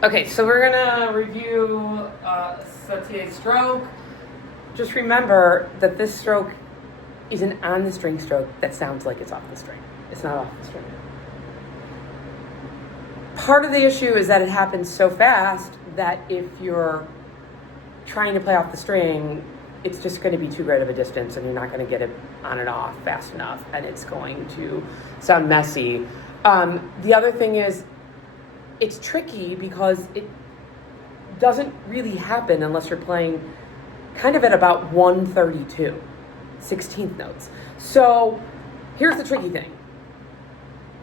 Okay, so we're gonna review Sautille stroke. Just remember that this stroke is an on the string stroke that sounds like it's off the string. It's not off the string. Part of the issue is that it happens so fast that if you're trying to play off the string, it's just going to be too great of a distance and you're not going to get it on and off fast enough and it's going to sound messy. The other thing is it's tricky because it doesn't really happen unless you're playing kind of at about 132, 16th notes. So here's the tricky thing,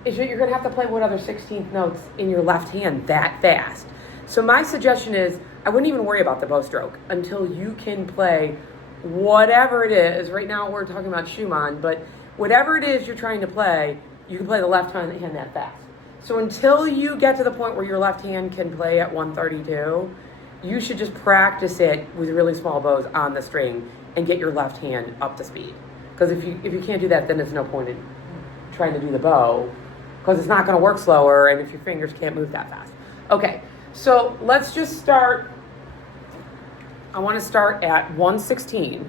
is that you're going to have to play what other 16th notes in your left hand that fast. So my suggestion is I wouldn't even worry about the bow stroke until you can play whatever it is. Right now we're talking about Schumann, but whatever it is you're trying to play, you can play the left hand that fast. So until you get to the point where your left hand can play at 132, you should just practice it with really small bows on the string and get your left hand up to speed. Because if you can't do that, then there's no point in trying to do the bow, because it's not going to work slower and if your fingers can't move that fast. Okay, so let's just start. I want to start at 116.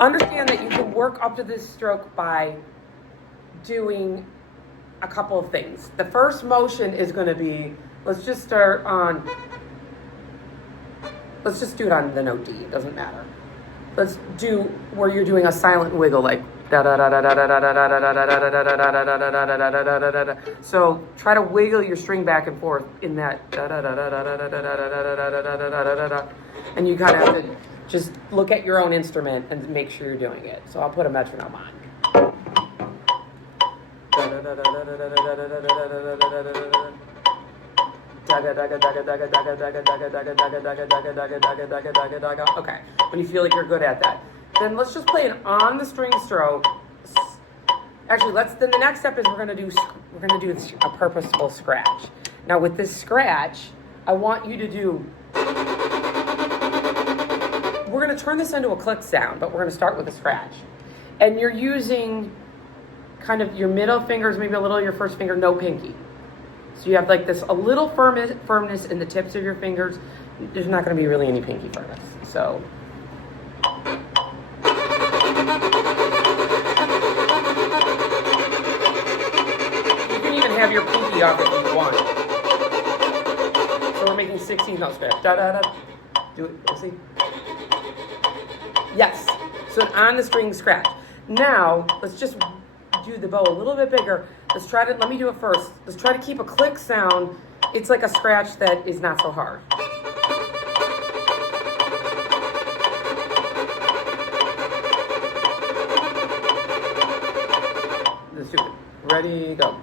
Understand that you can work up to this stroke by doing a couple of things. The first motion is going to be, let's just do it on the note D, it doesn't matter. Let's do where you're doing a silent wiggle, like da da da da da da da da da da da da da da da da. So try to wiggle your string back and forth in that da da da da da da da da da da da da da, and you kind of have to just look at your own instrument and make sure you're doing it. So I'll put a metronome on. Okay, when you feel like you're good at that, then let's just play an on the string stroke. Actually, then the next step is we're gonna do a purposeful scratch. Now with this scratch, I want you to do. We're gonna turn this into a click sound, but we're gonna start with a scratch, and you're using kind of your middle fingers, maybe a little of your first finger, no pinky. So you have like this, a little firmness in the tips of your fingers. There's not going to be really any pinky firmness. So. You can even have your pinky off if you want. So we're making 16 notes scratch. Da da da. Do it. Let's see. Yes. So an on the string scratch. Now, let's just do the bow a little bit bigger. Let me do it first. Let's try to keep a click sound. It's like a scratch that is not so hard. Let's do it. Ready, go.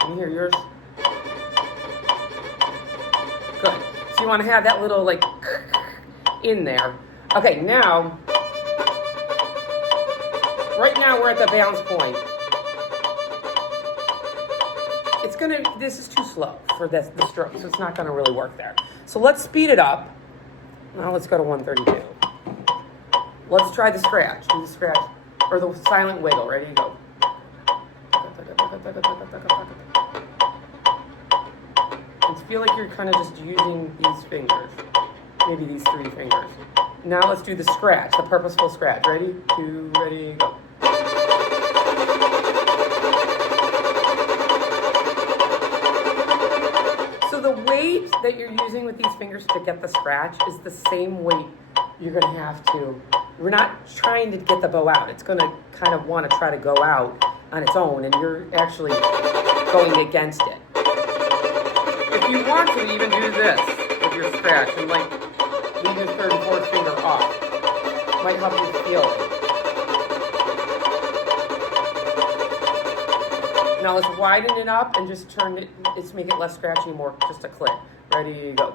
Can you hear yours? Good. So you want to have that little like in there. Okay, now, right now we're at the balance point. This is too slow for the stroke, so it's not gonna really work there. So let's speed it up. Now let's go to 132. Let's try the scratch. Do the scratch, or the silent wiggle. Ready, go. And feel like you're kind of just using these fingers. Maybe these 3 fingers. Now let's do the scratch, the purposeful scratch. Ready, 2, ready, go. So the weight that you're using with these fingers to get the scratch is the same weight you're going to have to. We're not trying to get the bow out. It's going to kind of want to try to go out on its own, and you're actually going against it. If you want to even do this with your scratch and like leave your 3rd and 4th finger off, might help you feel it. Now let's widen it up and just let's make it less scratchy, more just a click. Ready, go.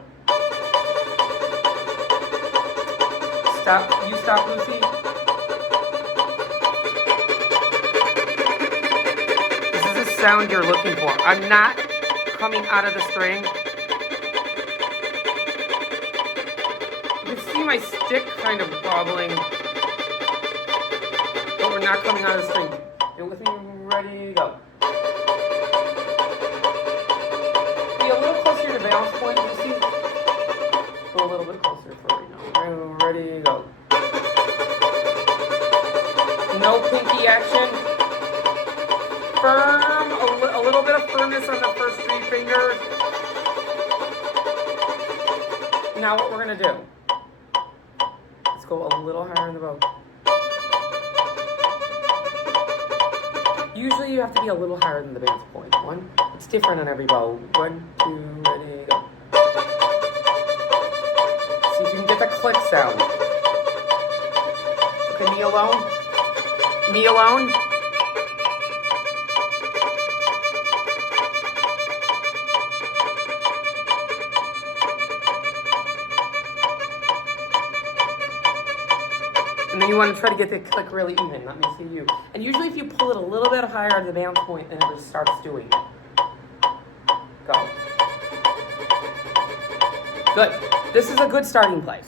Stop, you stop, Lucy. This is the sound you're looking for. I'm not coming out of the string. You can see my stick kind of wobbling. not coming out of the string. You're with me, ready, go. Be a little closer to the balance point, you see? Go a little bit closer for right now. Ready, go. No pinky action. Firm, a little bit of firmness on the first 3 fingers. Now what we're gonna do, let's go a little higher in the bow. Usually you have to be a little higher than the balance point. It's different on every bow. 1, 2, ready, go. See if you can get the click sound. Okay, me alone. Me alone. And then you want to try to get the click really even. Let me see you. And usually if you pull it a little bit higher at the balance point, then it just starts doing it. Go. Good. This is a good starting place.